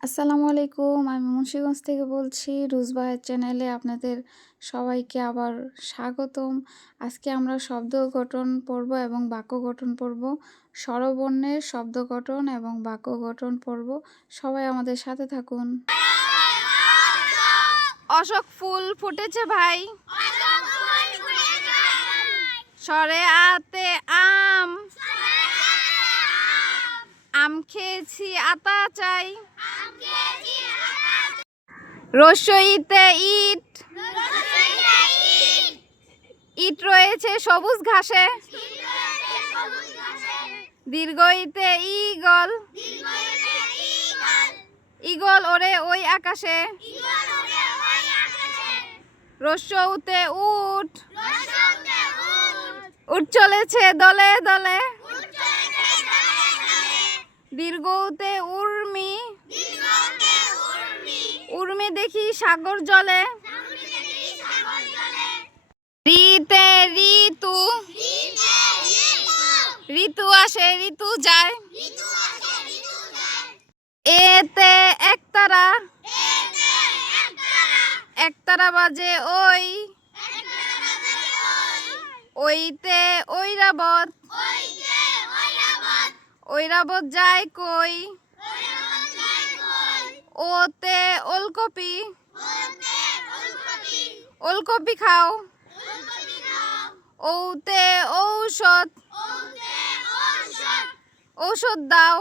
আসসালামু আলাইকুম। আমি মুন্সিগঞ্জ থেকে বলছি। রুজবাহের চ্যানেলে আপনাদের সবাইকে আবার স্বাগতম। আজকে আমরা শব্দ গঠন পড়ব এবং বাক্য গঠন পড়ব। স্বরবর্ণের শব্দ গঠন এবং বাক্য গঠন পড়ব। সবাই আমাদের সাথে থাকুন। অশোক ফুল ফুটেছে ভাই। সরে আতে আম। আম খেয়েছি আতা চাই। রসইতে ইট। ইট রয়েছে সবুজ ঘাসে। দীর্ঘইতে ঈগল। ঈগল ওরে ওই আকাশে। রস্যউতে উট। উট চলেছে দলে দলে। দীর্ঘউতে উর্মি। উর্মি দেখি সাগর জলে। ঋতে ঋতু। ঋতু আসে ঋতু যায়। এতে একতারা। একতারা বাজে ওই। ওইতে ঐরাবত। ঐরাবত যায় কই। ওতে ওলকপি। ওলকপি খাও। ওতে ঔষধ। ঔষধ দাও।